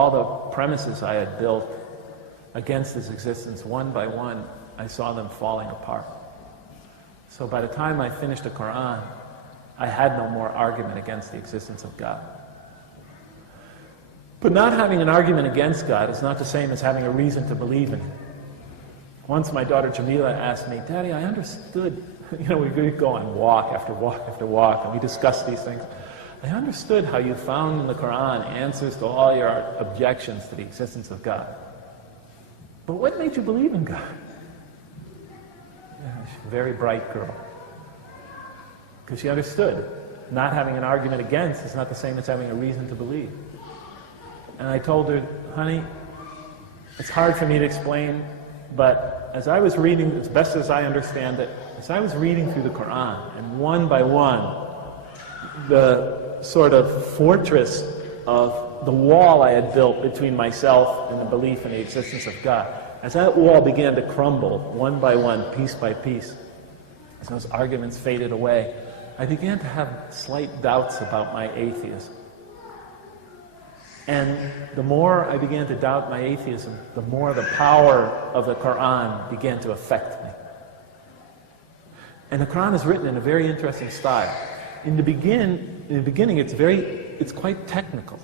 all the premises I had built against his existence, one by one, I saw them falling apart. So by the time I finished the Quran, I had no more argument against the existence of God. But not having an argument against God is not the same as having a reason to believe in Him. Once my daughter Jamila asked me, "Daddy, I understood," we go on walk after walk after walk, and we discuss these things. "I understood how you found in the Quran answers to all your objections to the existence of God. But what made you believe in God?" She's a very bright girl. Because she understood not having an argument against is not the same as having a reason to believe. And I told her, "Honey, it's hard for me to explain, but as I was reading, as best as I understand it, as I was reading through the Quran, and one by one, the sort of fortress of the wall I had built between myself and the belief in the existence of God, as that wall began to crumble one by one, piece by piece, as those arguments faded away, I began to have slight doubts about my atheism. And the more I began to doubt my atheism, the more the power of the Quran began to affect me. And the Quran is written in a very interesting style. In the beginning, it's quite technical.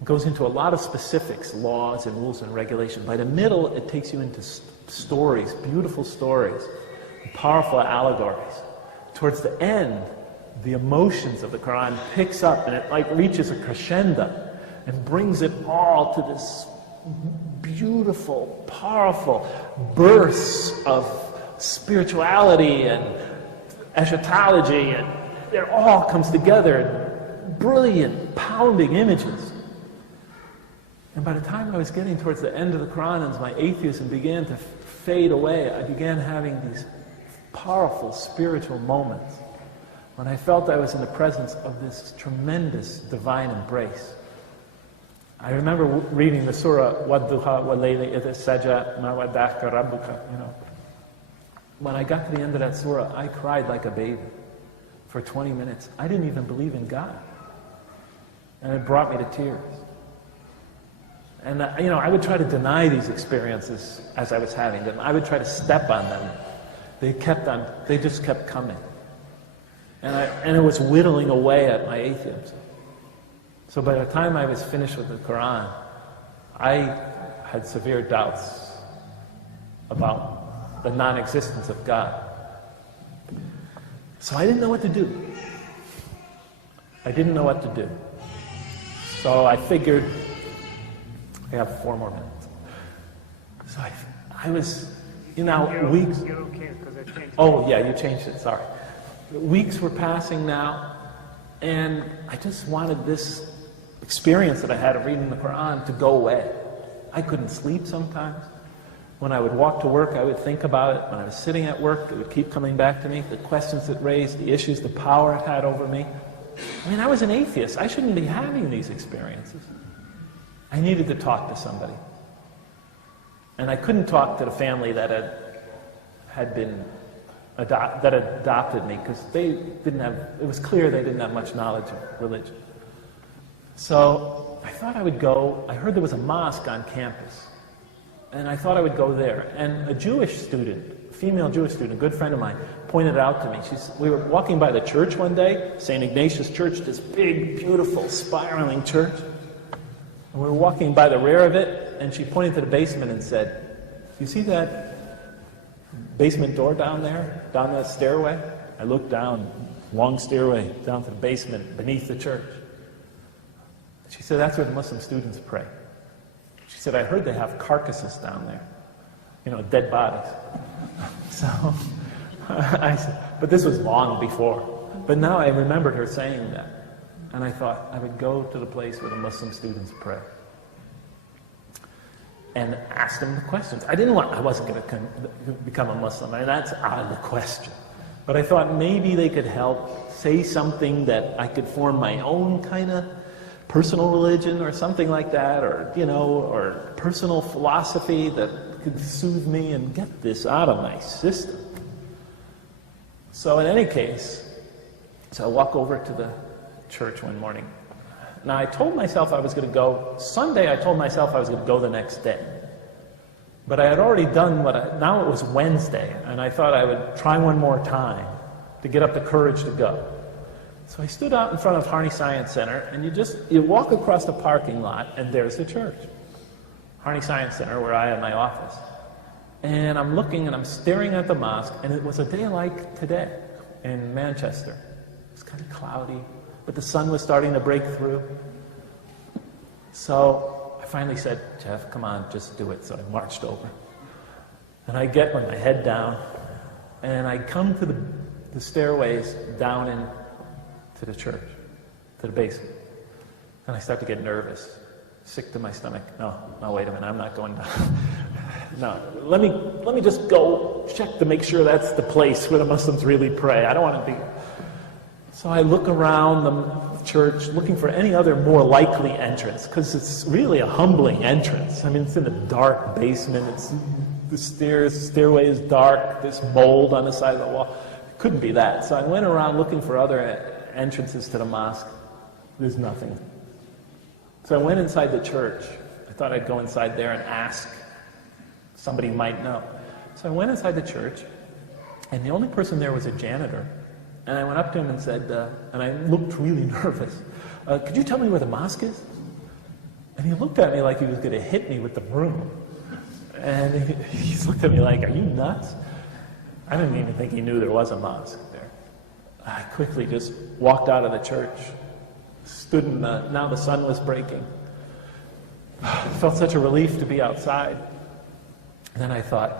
It goes into a lot of specifics, laws and rules and regulations. By the middle, it takes you into stories, beautiful stories, powerful allegories. Towards the end, the emotions of the Quran picks up and it like reaches a crescendo and brings it all to this beautiful, powerful bursts of spirituality and eschatology, and it all comes together in brilliant, pounding images. And by the time I was getting towards the end of the Quran and my atheism began to fade away, I began having these powerful spiritual moments when I felt I was in the presence of this tremendous divine embrace. I remember reading the surah, وَالضُّحَى وَاللَّيْلِ إِذَا سَجَى مَا وَدَّعَكَ رَبُّكَ. When I got to the end of that surah, I cried like a baby for 20 minutes. I didn't even believe in God. And it brought me to tears. And I would try to deny these experiences as I was having them. I would try to step on them. They just kept coming. And it was whittling away at my atheism. So by the time I was finished with the Quran, I had severe doubts about the non-existence of God. So I didn't know what to do. So I figured, I have 4 more minutes. So I was, weeks. Oh yeah, you changed it, sorry. Weeks were passing now, and I just wanted this experience that I had of reading the Quran to go away. I couldn't sleep sometimes. When I would walk to work, I would think about it. When I was sitting at work, it would keep coming back to me, the questions it raised, the issues, the power it had over me. I was an atheist. I shouldn't be having these experiences. I needed to talk to somebody. And I couldn't talk to the family that had adopted me, because it was clear they didn't have much knowledge of religion. So I thought I would go. I heard there was a mosque on campus, and I thought I would go there. And a Jewish student, a female Jewish student, a good friend of mine, pointed it out to me. We were walking by the church one day, St. Ignatius Church, this big, beautiful, spiraling church. And we were walking by the rear of it, and she pointed to the basement and said, "You see that basement door down there, down that stairway?" I looked down, long stairway, down to the basement beneath the church. She said, "That's where the Muslim students pray." She said, "I heard they have carcasses down there, dead bodies." So I said, but this was long before. But now I remembered her saying that. And I thought I would go to the place where the Muslim students pray and ask them the questions. I wasn't going to become a Muslim. That's out of the question. But I thought maybe they could help say something that I could form my own kind of personal religion or something like that, or personal philosophy that could soothe me and get this out of my system. So in any case, I walk over to the church one morning, Now, I told myself I was going to go, Sunday I told myself I was going to go the next day. But I had already done now it was Wednesday, and I thought I would try one more time to get up the courage to go. So I stood out in front of Harney Science Center, and you walk across the parking lot, and there's the church. Harney Science Center, where I have my office. And I'm looking, and I'm staring at the mosque, and it was a day like today in Manchester. It was kind of cloudy, but the sun was starting to break through. So I finally said, Jeff, come on, just do it. So I marched over. And I get with my head down, and I come to the stairways down into the church, to the basement. And I start to get nervous, sick to my stomach. No, wait a minute, I'm not going down. No, let me just go check to make sure that's the place where the Muslims really pray. I don't want to be. So I look around the church looking for any other more likely entrance, because it's really a humbling entrance. I mean, it's in a dark basement. The stairway is dark. There's mold on the side of the wall. It couldn't be that. So I went around looking for other entrances to the mosque. There's nothing. So I went inside the church. I thought I'd go inside there and ask. Somebody might know. So I went inside the church, and the only person there was a janitor. And I went up to him and said, and I looked really nervous, could you tell me where the mosque is? And he looked at me like he was going to hit me with the broom. And he looked at me like, are you nuts? I didn't even think he knew there was a mosque there. I quickly just walked out of the church, stood in now the sun was breaking. It felt such a relief to be outside. And then I thought,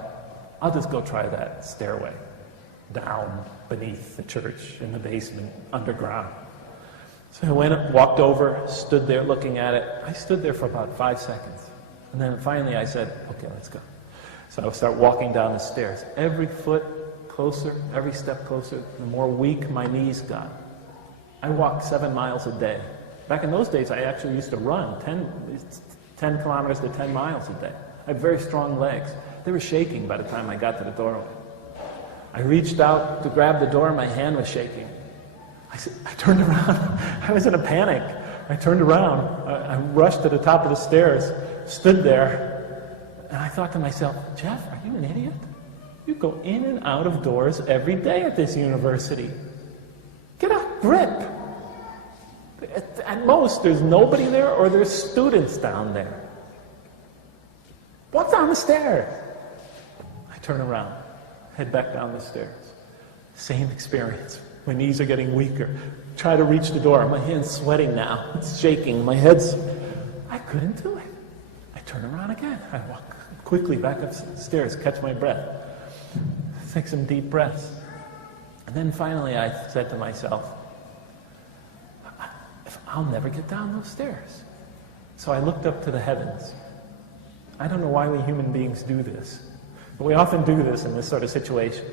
I'll just go try that stairway down beneath the church in the basement, underground. So I went, walked over, stood there looking at it. I stood there for about 5 seconds. And then finally I said, okay, let's go. So I would start walking down the stairs. Every foot closer, every step closer, the more weak my knees got. I walked 7 miles a day. Back in those days, I actually used to run 10 kilometers to 10 miles a day. I had very strong legs. They were shaking by the time I got to the doorway. I reached out to grab the door, my hand was shaking. I turned around. I was in a panic. I turned around. I rushed to the top of the stairs, stood there, and I thought to myself, Jeff, are you an idiot? You go in and out of doors every day at this university. Get a grip. At most, there's nobody there or there's students down there. What's on the stairs? I turn around, head back down the stairs. Same experience. My knees are getting weaker. Try to reach the door. My hand's sweating now. It's shaking. My head's... I couldn't do it. I turn around again. I walk quickly back upstairs, catch my breath. Take some deep breaths. And then finally I said to myself, I'll never get down those stairs. So I looked up to the heavens. I don't know why we human beings do this, but we often do this in this sort of situation.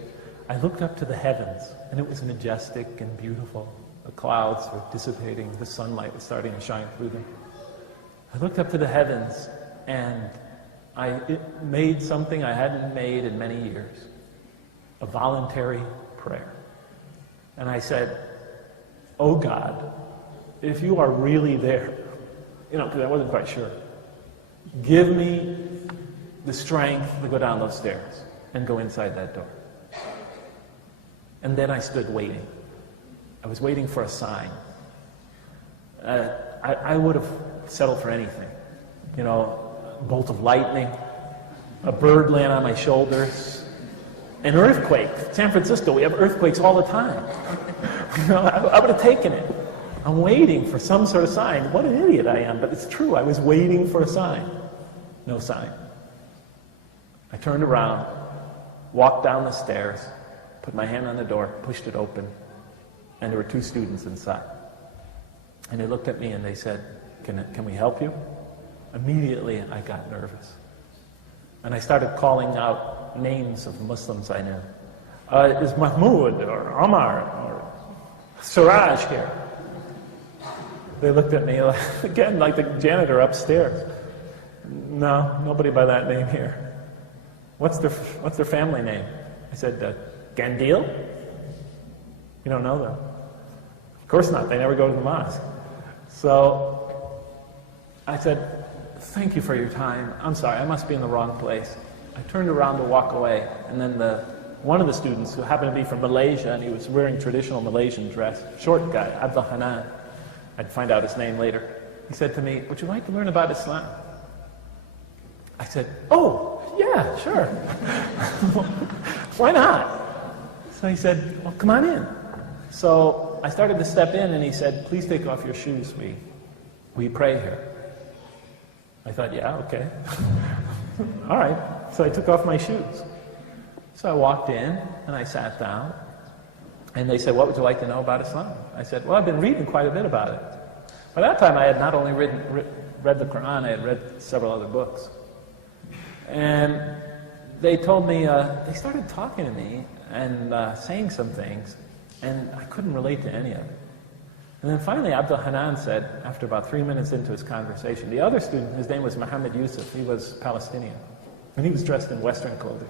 I looked up to the heavens, and it was majestic and beautiful. The clouds were dissipating, the sunlight was starting to shine through them. I looked up to the heavens, and it made something I hadn't made in many years, a voluntary prayer. And I said, oh God, if you are really there, because I wasn't quite sure, give me the strength to go down those stairs and go inside that door. And then I stood waiting. I was waiting for a sign. I would have settled for anything. A bolt of lightning, a bird land on my shoulders, an earthquake. San Francisco, we have earthquakes all the time. I would have taken it. I'm waiting for some sort of sign. What an idiot I am, but it's true. I was waiting for a sign. No sign. I turned around, walked down the stairs, put my hand on the door, pushed it open, and there were 2 students inside. And they looked at me and they said, can we help you? Immediately I got nervous. And I started calling out names of Muslims I knew. Is Mahmoud or Omar or Suraj here? They looked at me again like the janitor upstairs. No, nobody by that name here. What's their family name? I said, Gandil? You don't know them? Of course not. They never go to the mosque. So I said, thank you for your time. I'm sorry, I must be in the wrong place. I turned around to walk away, and then one of the students, who happened to be from Malaysia, and he was wearing traditional Malaysian dress, short guy, Abdul Hanan, I'd find out his name later, he said to me, would you like to learn about Islam? I said, oh, yeah, sure. Why not? So he said, well, come on in. So I started to step in, and he said, please take off your shoes. We pray here. I thought, yeah, okay. All right. So I took off my shoes. So I walked in, and I sat down. And they said, what would you like to know about Islam? I said, well, I've been reading quite a bit about it. By that time, I had not only read the Quran, I had read several other books. And they told me, they started talking to me and saying some things, and I couldn't relate to any of it. And then finally, Abdul Hanan said, after about 3 minutes into his conversation, the other student, his name was Muhammad Yusuf, he was Palestinian, and he was dressed in Western clothing.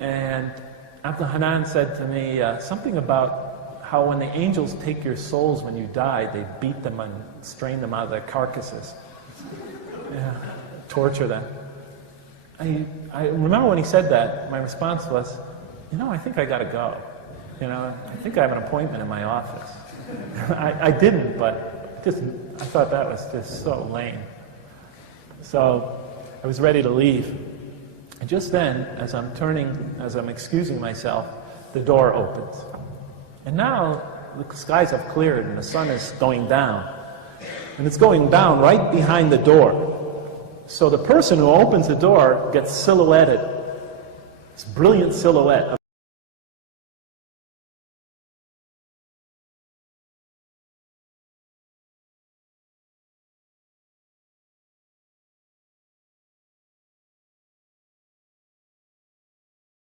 And Abdul Hanan said to me something about how when the angels take your souls when you die, they beat them and strain them out of their carcasses. Yeah, torture them. I remember when he said that, my response was, you know, I think I gotta go. You know, I think I have an appointment in my office. I didn't, but I thought that was just so lame. So I was ready to leave. And just then, as I'm excusing myself, the door opens. And now the skies have cleared and the sun is going down. And it's going down right behind the door. So the person who opens the door gets silhouetted, this brilliant silhouette of